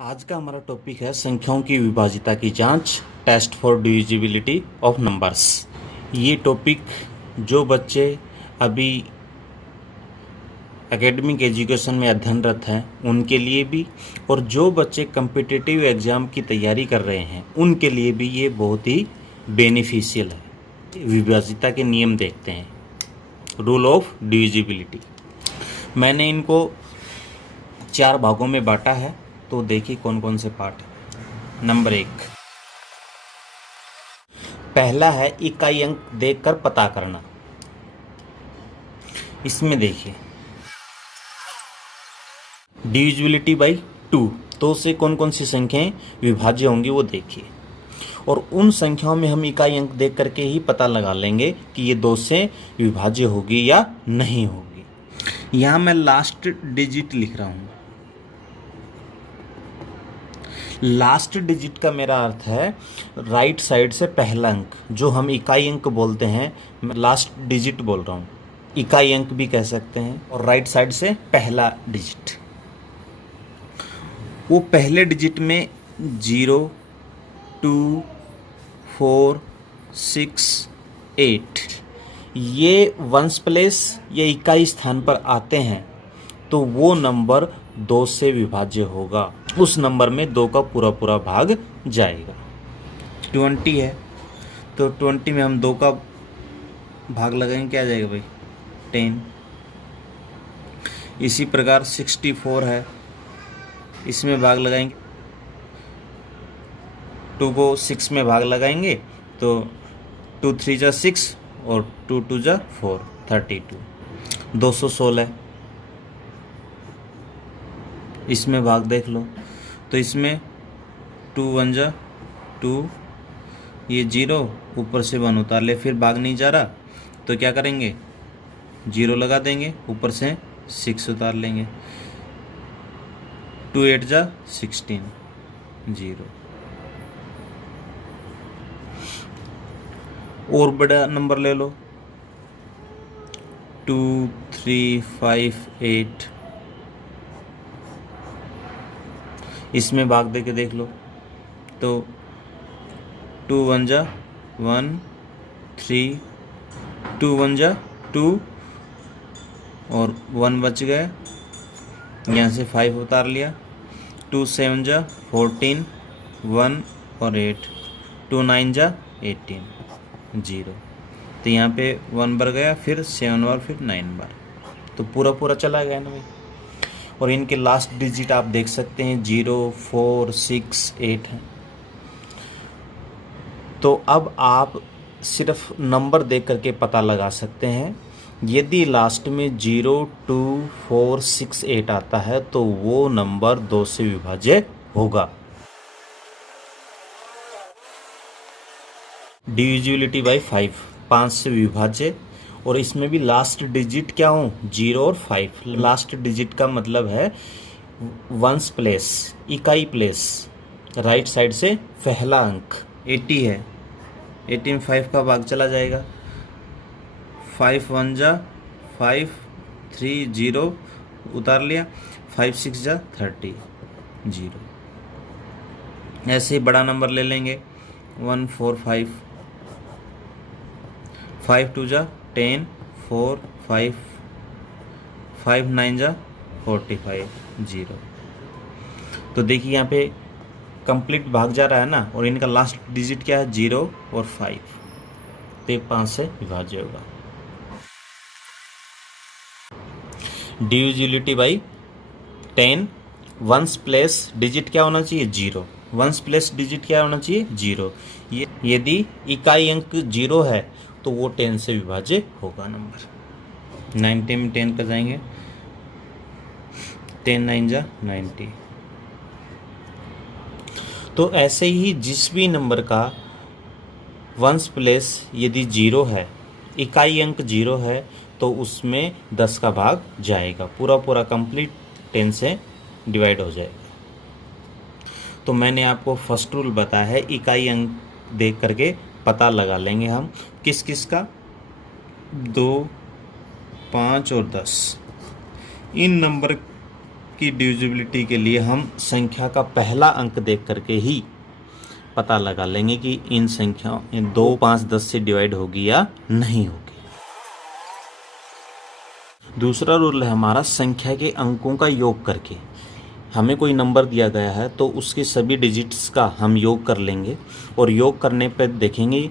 आज का हमारा टॉपिक है संख्याओं की विभाज्यता की जांच, test for divisibility of numbers. ये टॉपिक जो बच्चे अभी एकेडमिक एजुकेशन में अध्ययनरत हैं उनके लिए भी, और जो बच्चे कम्पिटिटिव एग्ज़ाम की तैयारी कर रहे हैं उनके लिए भी ये बहुत ही बेनिफिशियल है। विभाज्यता के नियम देखते हैं, रूल ऑफ डिविजिबिलिटी। मैंने इनको 4 भागों में बांटा है, तो देखिए कौन कौन से पार्ट है। नंबर 1, पहला है इकाई अंक देखकर पता करना। इसमें देखिए डिविजिबिलिटी बाई 2, तो से कौन कौन सी संख्याएं विभाज्य होंगी वो देखिए, और उन संख्याओं में हम इकाई अंक देख करके ही पता लगा लेंगे कि ये 2 से विभाज्य होगी या नहीं होगी। यहाँ मैं लास्ट डिजिट लिख रहा हूँ। लास्ट डिजिट का मेरा अर्थ है राइट साइड से पहला अंक, जो हम इकाई अंक बोलते हैं। मैं लास्ट डिजिट बोल रहा हूँ, इकाई अंक भी कह सकते हैं, और राइट साइड से पहला डिजिट। वो पहले डिजिट में 0, 2, 4, 6, 8 ये वंस प्लेस या इकाई स्थान पर आते हैं, तो वो नंबर 2 से विभाज्य होगा। उस नंबर में 2 का पूरा पूरा भाग जाएगा। 20 है तो 20 में हम 2 का भाग लगाएंगे, क्या आ जाएगा भाई? 10। इसी प्रकार 64 है, इसमें भाग लगाएंगे, 2 को 6 में भाग लगाएंगे तो 2 3 जा 6 और 2 2 जा 4, 32। 216, इसमें भाग देख लो, तो इसमें 2 1 जा 2, ये 0 ऊपर से 1 उतार ले, फिर भाग नहीं जा रहा तो क्या करेंगे? 0 लगा देंगे, ऊपर से 6 उतार लेंगे, 2 8 जा 16, 0। और बड़ा नंबर ले लो, 2 3 5 8, इसमें भाग दे के देख लो, तो 2 1 जा 1, 3, 2 1 जा 2 और 1 बच गए, यहाँ से 5 उतार लिया, 2 7 जा 14, 1 और 8, 2 9 जा 18, 0। तो यहाँ पे 1 बार गया, फिर 7 बार, फिर 9 बार, तो पूरा पूरा चला गया ना भाई। और इनके लास्ट डिजिट आप देख सकते हैं 0 4 6 8 है। तो अब आप सिर्फ नंबर देख करके पता लगा सकते हैं। यदि लास्ट में 0 2 4 6 8 आता है तो वो नंबर 2 से विभाज्य होगा। डिविजिबिलिटी बाई 5 से विभाज्य, और इसमें भी लास्ट डिजिट क्या हो? 0 और 5। लास्ट डिजिट का मतलब है वंस प्लेस, इकाई प्लेस, राइट साइड से पहला अंक। 80 है, 80 में 5 का भाग चला जाएगा, 5 1 जा 5, 3 0 उतार लिया, 5 6 जा 30, 0। ऐसे ही बड़ा नंबर ले लेंगे, 1 4 5, 5 2 जा 10, 4 5, 5 9 जा 45, 0। तो देखिए यहाँ पे कंप्लीट भाग जा रहा है ना, और इनका लास्ट डिजिट क्या है? 0 और 5, तो 5 से विभाज्य होगा। Divisibility by 10, ones place digit क्या होना चाहिए? 0। वंस प्लेस डिजिट क्या होना चाहिए? 0। ये यदि इकाई अंक 0 है तो वो 10 से विभाज्य होगा नंबर। 90 में 10 का जाएंगे, 10 9 जा 90। तो ऐसे ही जिस भी नंबर का वंस प्लेस यदि 0 है, इकाई अंक 0 है, तो उसमें 10 का भाग जाएगा, पूरा पूरा कंप्लीट 10 से डिवाइड हो जाएगा। तो मैंने आपको फर्स्ट रूल बताया है, इकाई अंक देख करके पता लगा लेंगे हम। किस किस का? 2 5 और 10। इन नंबर की डिविजिबिलिटी के लिए हम संख्या का पहला अंक देख करके ही पता लगा लेंगे कि इन संख्याओं 2, 5, 10 से डिवाइड होगी या नहीं होगी। दूसरा रूल है हमारा संख्या के अंकों का योग करके। हमें कोई नंबर दिया गया है तो उसके सभी डिजिट्स का हम योग कर लेंगे और योग करने पर देखेंगे,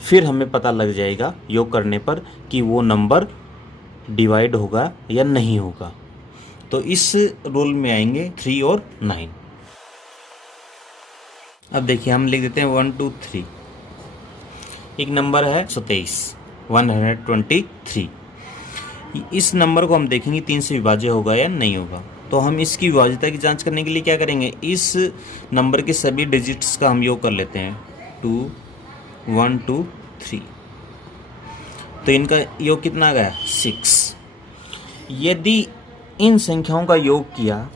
फिर हमें पता लग जाएगा योग करने पर कि वो नंबर डिवाइड होगा या नहीं होगा। तो इस रूल में आएंगे 3 और 9। अब देखिए हम लिख देते हैं 1, 2, 3। एक नंबर है 123। इस नंबर को हम देखेंगे 3 से विभाज्य होगा या नहीं होगा। तो हम इसकी विभाज्यता की जांच करने के लिए क्या करेंगे, इस नंबर के सभी डिजिट्स का हम योग कर लेते हैं। 2, 1, 2, 3। तो इनका योग कितना आ गया, 6। यदि इन संख्याओं का योग किया,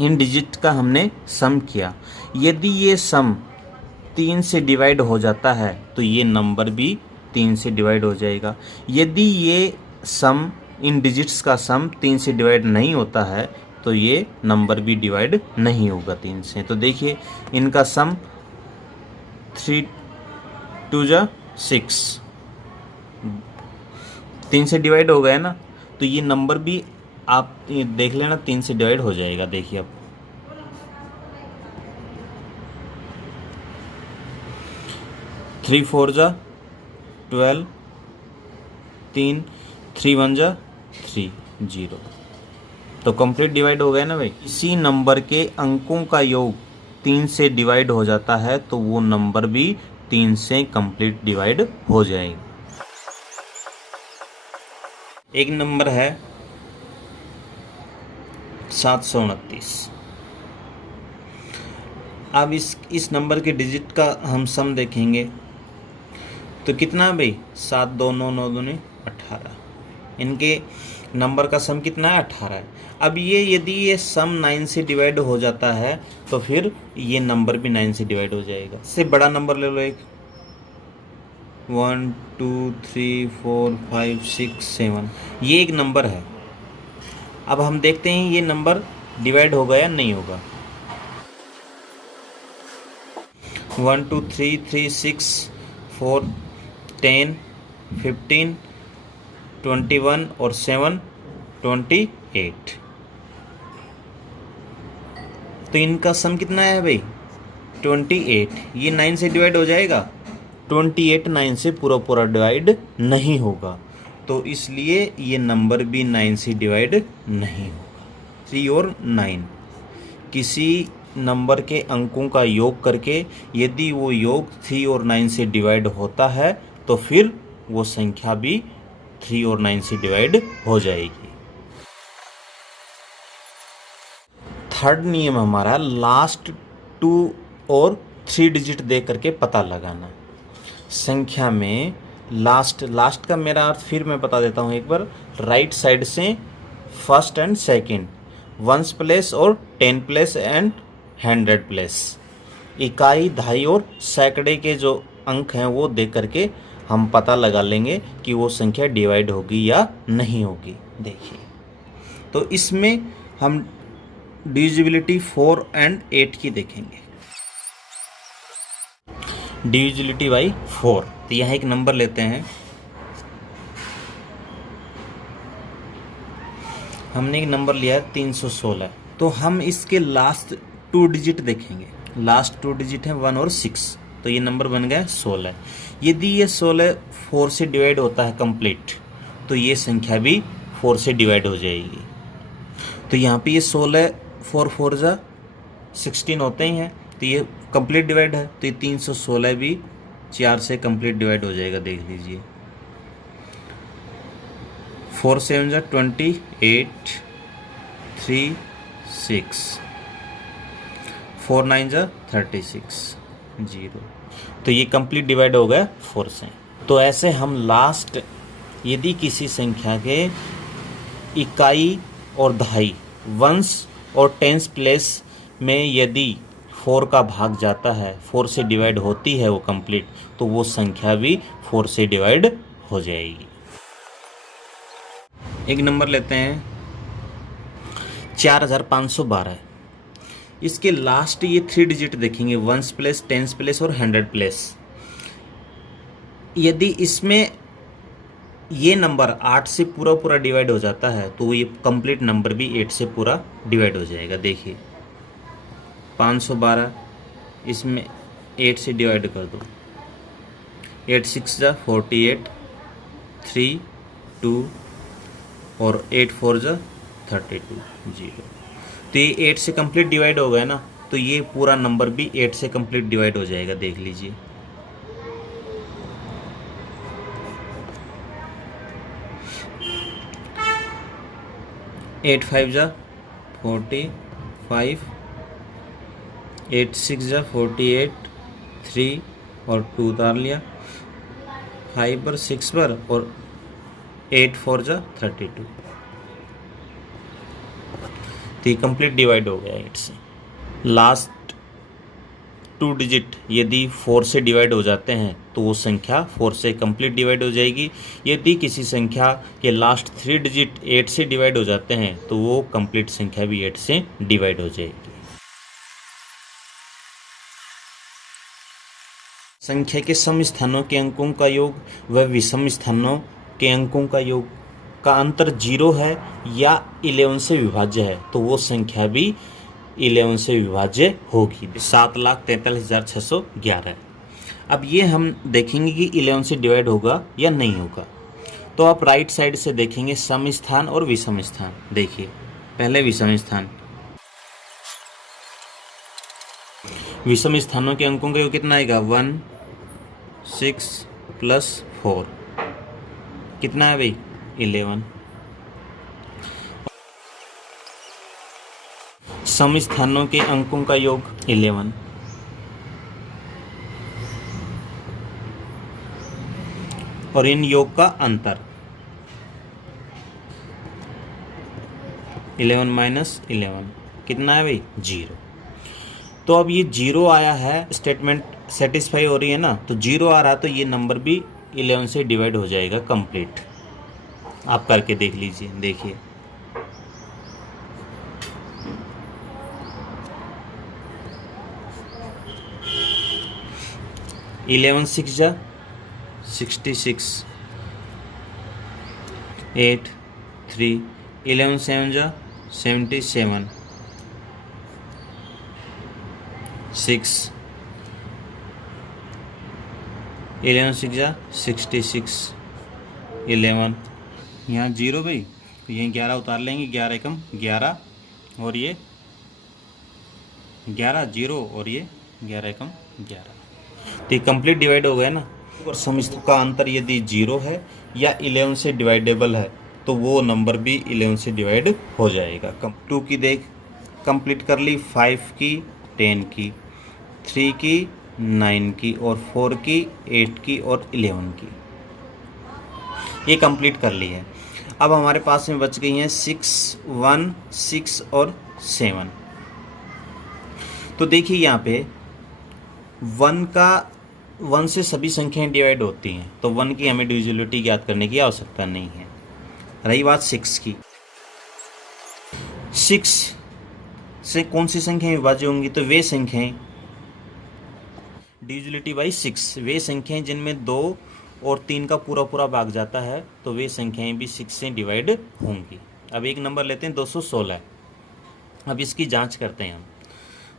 इन डिजिट का हमने सम किया, यदि ये सम 3 से डिवाइड हो जाता है तो ये नंबर भी 3 से डिवाइड हो जाएगा। यदि ये सम, इन डिजिट्स का सम 3 से डिवाइड नहीं होता है तो ये नंबर भी डिवाइड नहीं होगा 3 से। तो देखिए इनका सम 3, 2 जा 6, 3 से डिवाइड हो गया ना, तो ये नंबर भी आप देख लेना 3 से डिवाइड हो जाएगा। देखिए अब 3, 4 जा 12, 3, 3, 1 जा 3, 0। तो कंप्लीट डिवाइड हो गया ना भाई। इसी नंबर के अंकों का योग 3 से डिवाइड हो जाता है तो वो नंबर भी 3 से कंप्लीट डिवाइड हो जाएगा। एक नंबर है 729। अब इस नंबर के डिजिट का हम सम देखेंगे तो कितना है भाई, 7, 2, 9, 9, 2, 18। इनके नंबर का सम कितना है, 18 है। अब ये यदि ये सम 9 से डिवाइड हो जाता है तो फिर ये नंबर भी 9 से डिवाइड हो जाएगा। इससे बड़ा नंबर ले लो एक, 1, 2, 3, 4, 5, 6, 7। ये एक नंबर है। अब हम देखते हैं ये नंबर डिवाइड होगा या नहीं होगा। 1, 2, 3, 3, 6, 4, 10, 15, 21 और 7, 28। तो इनका सम कितना है भाई, 28। ये 9 से डिवाइड हो जाएगा, 28 9 से पूरा डिवाइड नहीं होगा। तो इसलिए ये नंबर भी 9 से डिवाइड नहीं होगा। 3 और 9 किसी नंबर के अंकों का योग करके यदि वो योग 3 और 9 से डिवाइड होता है तो फिर वो संख्या भी 3 और 9 से डिवाइड हो जाएगी। थर्ड नियम हमारा लास्ट 2 और 3 डिजिट दे करके पता लगाना। संख्या में लास्ट का मेरा अर्थ फिर मैं बता देता हूँ एक बार। राइट साइड से first and second, 1s place और 10 प्लेस एंड 100 प्लेस, इकाई, दहाई और सैकड़े के जो अंक हैं वो देख करके हम पता लगा लेंगे कि वो संख्या डिवाइड होगी या नहीं होगी। देखिए तो इसमें हम डिविजिबिलिटी 4 एंड 8 की देखेंगे। Divisibility by 4। तो यहाँ एक नंबर लेते हैं, हमने एक नंबर लिया है 316। तो हम इसके लास्ट 2 डिजिट देखेंगे। लास्ट 2 डिजिट है 1 और 6। तो ये नंबर बन गया 16। यदि ये 16 4 से डिवाइड होता है कंप्लीट तो ये संख्या भी 4 से डिवाइड हो जाएगी। तो यहाँ पे ये 16 4 4 जा 16 होते ही हैं तो ये कंप्लीट डिवाइड है। तो ये 316 भी 4 से कंप्लीट डिवाइड हो जाएगा। देख लीजिए 4 7 जा 28, 3 6, 4 9 जा 36, 0। तो ये कंप्लीट डिवाइड हो गया 4 से। तो ऐसे हम लास्ट यदि किसी संख्या के इकाई और दहाई, 1s और 10s प्लेस में यदि 4 का भाग जाता है, 4 से डिवाइड होती है वो कंप्लीट, तो वो संख्या भी 4 से डिवाइड हो जाएगी। एक नंबर लेते हैं 4512 है। इसके लास्ट ये 3 डिजिट देखेंगे, 1s प्लेस, 10s प्लेस और 100 प्लेस। यदि इसमें ये नंबर 8 से पूरा पूरा डिवाइड हो जाता है तो ये कंप्लीट नंबर भी 8 से पूरा डिवाइड हो जाएगा। देखिए 512, इसमें 8 से डिवाइड कर दो, 8 6 जा 48, 3 2 और 8 4 जा 32, 0। तो ये 8 से कंप्लीट डिवाइड हो गया ना, तो ये पूरा नंबर भी 8 से कंप्लीट डिवाइड हो जाएगा। देख लीजिए 8 5 जा 45, 8 6 जा 48, 3 और 2 उतार लिया, 5 पर 6 पर और 8 4 जा 32। तो ये कंप्लीट डिवाइड हो गया 8 से। लास्ट 2 डिजिट यदि 4 से डिवाइड हो जाते हैं तो वो संख्या 4 से कंप्लीट डिवाइड हो जाएगी। यदि किसी संख्या के लास्ट 3 डिजिट 8 से डिवाइड हो जाते हैं तो वो कंप्लीट संख्या भी 8 से डिवाइड हो जाएगी। संख्या के सम स्थानों के अंकों का योग व विषम स्थानों के अंकों का योग का अंतर 0 है या 11 से विभाज्य है तो वो संख्या भी 11 से विभाज्य होगी। 7,43,611 है। अब ये हम देखेंगे कि 11 से डिवाइड होगा या नहीं होगा। तो आप राइट साइड से देखेंगे सम स्थान और विषम स्थान। देखिए पहले विषम स्थान, विषम स्थानों के अंकों का योग कितना आएगा 1 6 प्लस 4 कितना है भाई 11। सम स्थानों के अंकों का योग 11। और इन योग का अंतर 11 माइनस 11 कितना है भाई 0। तो अब ये 0 आया है, स्टेटमेंट सेटिस्फाई हो रही है ना, तो 0 आ रहा है तो ये नंबर भी 11 से डिवाइड हो जाएगा कंप्लीट। आप करके देख लीजिए। देखिए इलेवन 6 जा 66, 8 3, 11 7 जा 77, 6 11 6 जा 66, 11 यहाँ 0 भाई, तो यहीं 11 उतार लेंगे, 11 एकम 11 और ये 11 0 और ये 11 एकम 11। तो ये कंप्लीट डिवाइड हो गया ना। और सम का अंतर यदि 0 है या 11 से डिवाइडेबल है तो वो नंबर भी 11 से डिवाइड हो जाएगा। 2 की देख कंप्लीट कर ली, 5 की 10 की, 3 की 9 की और 4 की 8 की और 11 की, ये कंप्लीट कर ली है। अब हमारे पास में बच गई हैं 6 1 6 और 7। तो देखिए यहाँ पे 1 से सभी संख्याएं डिवाइड होती हैं तो 1 की हमें डिविजिबिलिटी ज्ञात करने की आवश्यकता नहीं है। रही बात 6 की, 6 से कौन सी संख्याएं विभाज्य होंगी, तो वे संख्याएं डिविजिबिलिटी बाई 6, वे संख्याएं जिनमें 2 और 3 का पूरा पूरा भाग जाता है तो वे संख्याएं भी 6 से डिवाइड होंगी। अब एक नंबर लेते हैं 216। अब इसकी जांच करते हैं हम।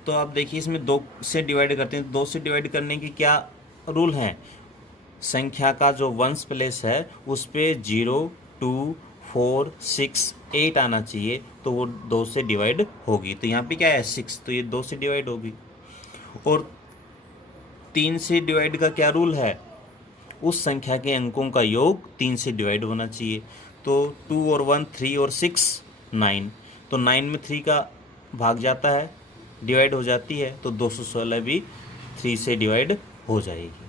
तो आप देखिए इसमें 2 से डिवाइड करते हैं, 2 से डिवाइड करने की क्या रूल है, संख्या का जो 1s प्लेस है उस पे 0 2 4 6 8 आना चाहिए तो वो 2 से डिवाइड होगी। तो यहाँ पे क्या है 6, तो ये 2 से डिवाइड होगी। और 3 से डिवाइड का क्या रूल है, उस संख्या के अंकों का योग 3 से डिवाइड होना चाहिए। तो 2 और 1 3 और 6 9, तो 9 में 3 का भाग जाता है, डिवाइड हो जाती है, तो 216 भी 3 से डिवाइड हो जाएगी।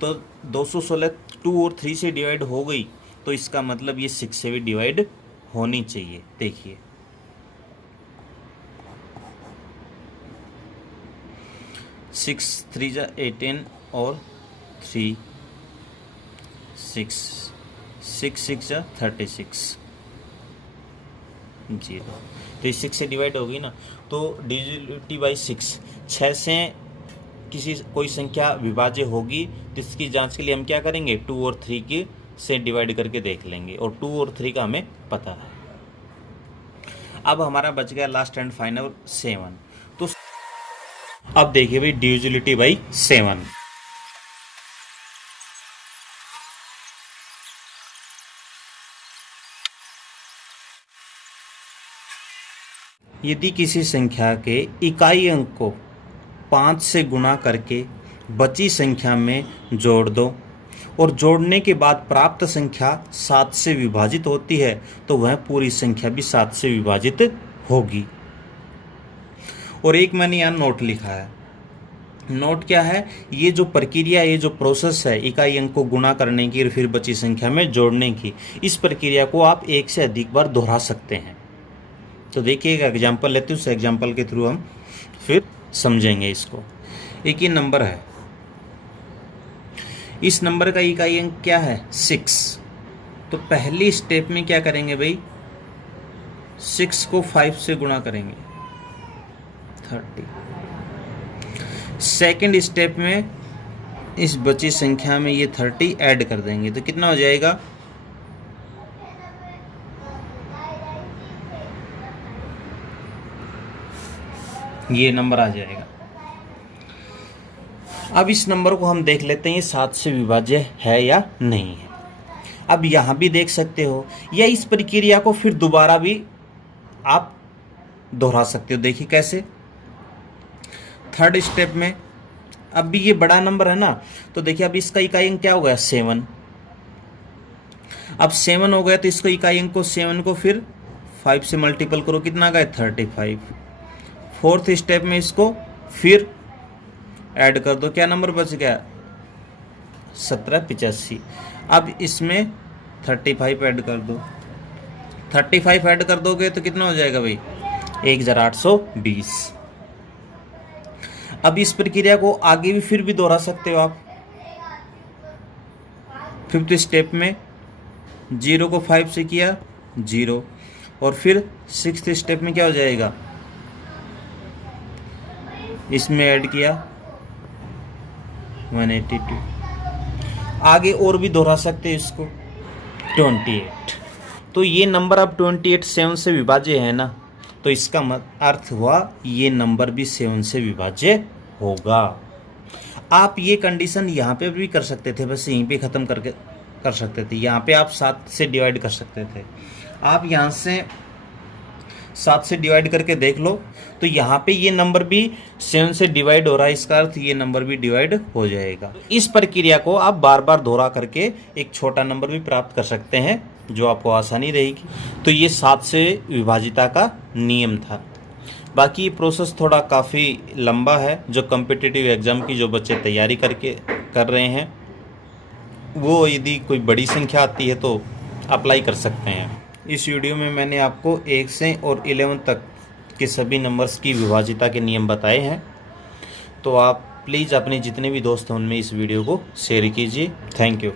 तो 216 2 और 3 से डिवाइड हो गई तो इसका मतलब ये 6 से भी डिवाइड होनी चाहिए। देखिए 6 3 जा 18 और 3 6 6 6 जा 36, जीरो। तो ये 6 से डिवाइड होगी ना, तो डिविजिबिलिटी बाई 6, 6 से किसी कोई संख्या विभाज्य होगी तो इसकी जांच के लिए हम क्या करेंगे, 2 और 3 की से डिवाइड करके देख लेंगे, और 2 और 3 का हमें पता है। अब हमारा बच गया लास्ट एंड फाइनल 7। तो अब देखिए भाई डिविजिबिलिटी बाई 7। यदि किसी संख्या के इकाई अंक को 5 से गुणा करके बची संख्या में जोड़ दो और जोड़ने के बाद प्राप्त संख्या 7 से विभाजित होती है तो वह पूरी संख्या भी 7 से विभाजित होगी। और एक मैंने यहाँ नोट लिखा है। नोट क्या है, ये जो प्रक्रिया, ये जो प्रोसेस है इकाई अंक को गुणा करने की और फिर बची संख्या में जोड़ने की, इस प्रक्रिया को आप एक से अधिक बार दोहरा सकते हैं। तो देखिए एक एग्जाम्पल लेते हैं, उस एग्जाम्पल के थ्रू हम फिर समझेंगे इसको। एक ये नंबर है, इस नंबर का इकाई अंक क्या है 6। तो पहली स्टेप में क्या करेंगे भाई, 6 को 5 से गुणा करेंगे 30। सेकंड स्टेप में इस बची संख्या में ये 30 ऐड कर देंगे तो कितना हो जाएगा, ये नंबर आ जाएगा। अब इस नंबर को हम देख लेते हैं ये 7 से विभाज्य है या नहीं है। अब यहाँ भी देख सकते हो, या इस प्रक्रिया को फिर दोबारा भी आप दोहरा सकते हो। देखिए कैसे, थर्ड स्टेप में अब भी ये बड़ा नंबर है ना, तो देखिए अब इसका इकाई अंक क्या हो गया 7। अब 7 हो गया तो इसका इकाई अंक को 7 को फिर 5 से मल्टीपल करो, कितना गया 35। फोर्थ स्टेप में इसको फिर ऐड कर दो, क्या नंबर बच गया 1785। अब इसमें 35 ऐड कर दो, 35 ऐड कर दोगे तो कितना हो जाएगा भाई 1820। अब इस प्रक्रिया को आगे भी फिर भी दोहरा सकते हो आप। फिफ्थ स्टेप में 0 को 5 से किया 0, और फिर सिक्स्थ स्टेप में क्या हो जाएगा, इसमें ऐड किया 182। आगे और भी दोहरा सकते हैं इसको 28। तो ये नंबर अब 28 7 से विभाज्य है ना, तो इसका अर्थ हुआ ये नंबर भी 7 से विभाज्य होगा। आप ये कंडीशन यहाँ पे भी कर सकते थे, बस यहीं पे ख़त्म करके कर सकते थे। यहाँ पे आप 7 से डिवाइड कर सकते थे। आप यहाँ से 7 से डिवाइड करके देख लो, तो यहाँ पे ये नंबर भी 7 से डिवाइड हो रहा है, इसका अर्थ ये नंबर भी डिवाइड हो जाएगा। इस प्रक्रिया को आप बार बार दोहरा करके एक छोटा नंबर भी प्राप्त कर सकते हैं, जो आपको आसानी रहेगी। तो ये 7 से विभाजिता का नियम था। बाकी ये प्रोसेस थोड़ा काफ़ी लंबा है, जो कॉम्पिटिटिव एग्ज़ाम की जो बच्चे तैयारी कर रहे हैं, वो यदि कोई बड़ी संख्या आती है तो अप्लाई कर सकते हैं। इस वीडियो में मैंने आपको 1 से और 11 तक के सभी नंबर्स की विभाजिता के नियम बताए हैं। तो आप प्लीज़ अपने जितने भी दोस्त हैं उनमें इस वीडियो को शेयर कीजिए। Thank you.